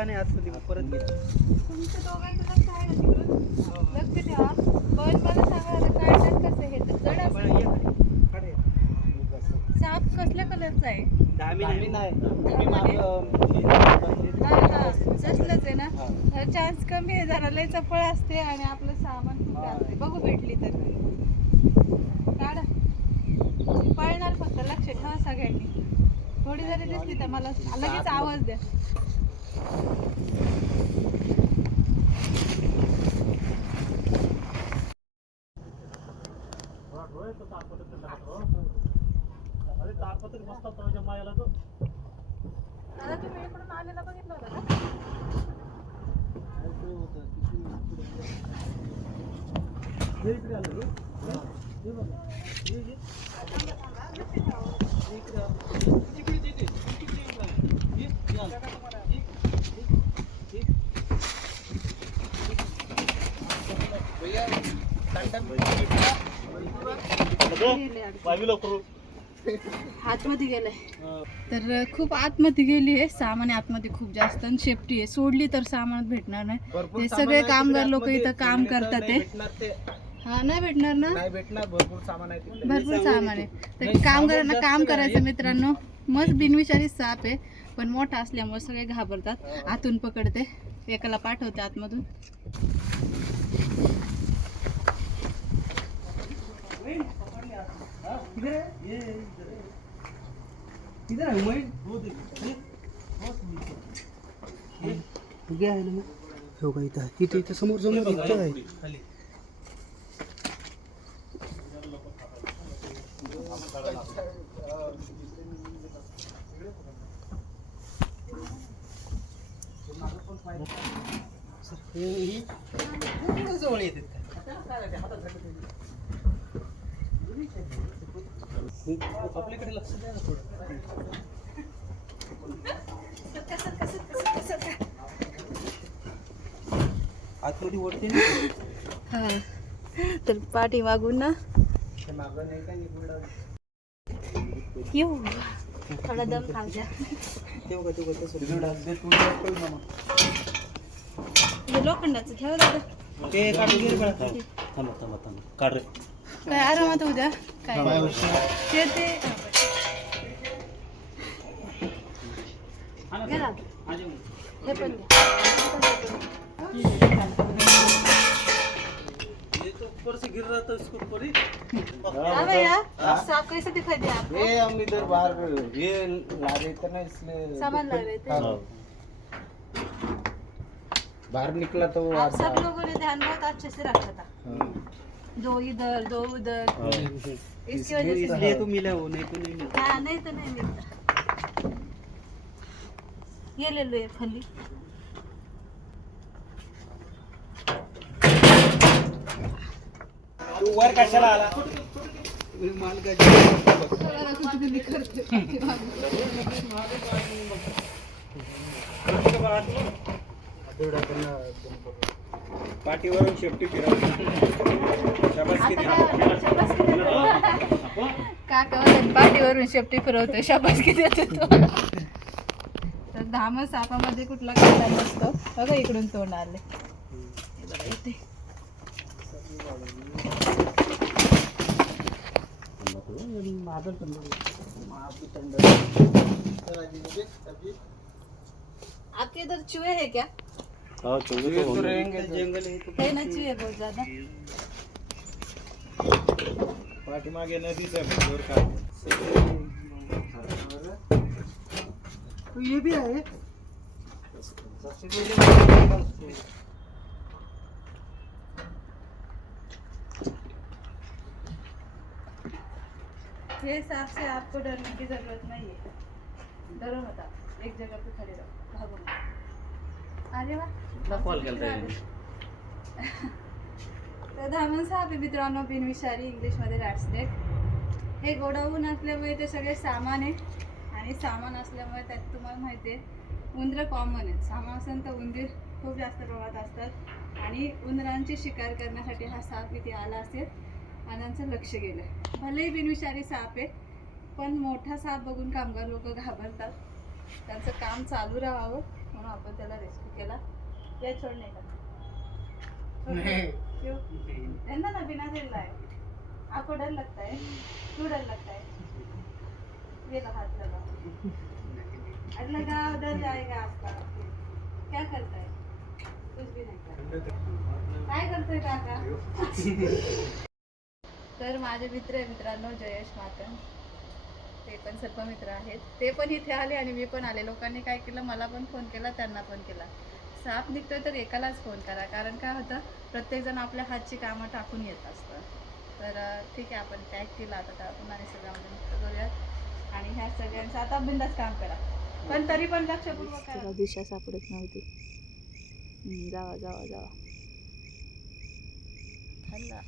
आम्ही नाही आतमध्ये परत गेलो. तुमच्या दोघांचं लक्ष आहे ना तिकडून? लक्ष ठेवा पण मला सांगा आता कसं हे तर जड पण असं ये खाली. काढ हे. साप कसल्या कलरचा आहे? नाही. हा हा तसलंच आहे ना? चान्स कमी आहे जरा. लय चपळ असते आणि आपलं सामान खूप असते बघू भेटली तर. काढा. पळणार फक्त. लक्ष ठेवा सगळ्यांनी. थोडी जरी दिसली तर मला लगेच आवाज द्या. दादा तुम्ही इकडून आलेला बघितलं होतं का? गेले अडचण. आतमध्ये गेलाय. तर खूप आतमध्ये गेली आहे. सामान आतमध्ये खूप जास्त आणि सेफ्टी आहे. सोडली तर सामान भेटणार नाही. ते सगळे कामगार लोक इथं काम करतात ते. हा नाही भेटणार ना? नाही भेटणार भरपूर सामान आहे तिकडे. भरपूर सामान आहे. तर कामगारांना काम करायचं मित्रांनो. मस्त बिनविषारी साप आहे पण मोठा असल्यामुळे सगळे घाबरतात. आतून पकडते. एकाला पाठवते आतमधून. इधर है? है. आहे ना हो का इथं आहे. इथं इथं समोर समोर इथं आहे खाली हे- ही- थोडं जवळ येते आपल्याकडे लक्ष द्या ना थोडं आतमध्ये ओढते ना हा. तर पाठी मागून ना. ते मागं नाही का इकडं येऊ. थोडा दम खाऊ द्या. हे लोखंडाचं ठेवा ते. थांबा थांबा थांबा. काढ रे. काय आरामात होऊ द्या. काय? ते ते. घ्या. दादा. हे पण ये ऊपर से गिर रहा था इसको ऊपर ही। हाँ भैया साफ़ कैसे दिखाई दिया आपको? ये हम इधर बाहर ये ला रहे थे ना इसलिए सामान ला रहे थे। हाँ। बाहर निकला तो आप सब लोगों ने ध्यान बहुत अच्छे से रखा था। हाँ। दो इधर दो उधर। इसकी वजह से इसलिए तो मिला वो नहीं तो नहीं मिला। हाँ नहीं तो नहीं मिलता ये ले लो ये फली। तू वर कशाला आला? पाठीवरून शेपटी फिरवली शाबासकी आता काका पाठीवरून शेपटी फिरवतो शाबासकी देतो तो. तर धाम सापामध्ये कुठला काढला नसतो. बघा इकडून तोंड आले येते आपके इधर चूहे है क्या? ये तो रहेंगे जंगल है तो है ना चूहे बहुत ज़्यादा पाठीमागे नदीच आहे भरपूर का तो ये भी है ये सांप से आपको डरने की जरूरत नहीं है डरो मत आप एक जगह पे खड़े रहो. भागो मत अरे वा? कॉल केलता तर धामण साहेब मित्रांनो बिनविषारी इंग्लिशमध्ये रॅट्सनेक हे गोडाऊन असल्यामुळे ते सगळे सामान आहे. आणि सामान असल्यामुळे त्यात तुम्हाला माहिती आहे उंदरं कॉमन आहेत. सामान असेल तर उंदीर खूप जास्त प्रमाणात असतात. आणि उंदरांची शिकार करण्यासाठी हा साप इथे आला असेल. त्यांचं लक्ष गेलं. भलेही बिनविषारी साप आहे पण मोठा साप बघून कामगार लोक घाबरतात. त्यांचं काम चालू राहावं म्हणून आपण त्याला रेस्क्यू केला. या छोडणे का? क्यों? त्यांना ना बिना दिल है आपको डर लगता है क्यों डर लगता है ये लो हाथ लगा हाथ लगा उधर जाएगा आपका. क्या करता है कुछ भी नहीं करता. काय करतोय काका? तर माझे मित्र आहे मित्रांनो जयेश मातन ते पण सर्व मित्र आहेत. ते पण इथे आले आणि मी पण आले. लोकांनी काय केलं? मला पण फोन केला त्यांना पण केला. साप निघतोय तर एकालाच फोन करा. कारण काय होतं? प्रत्येकजण आपल्या हातची कामं टाकून येत असतं. तर ठीक आहे आपण टॅग केला आता त्यातून आणि सगळ्यामध्ये मुक्त करूयात आणि ह्या सगळ्यांचं आता बिंदास काम करा. पण तरी पण लक्षपूर्वक. दिशा सापडत नव्हती. जावा जावा जावा. हल्ला.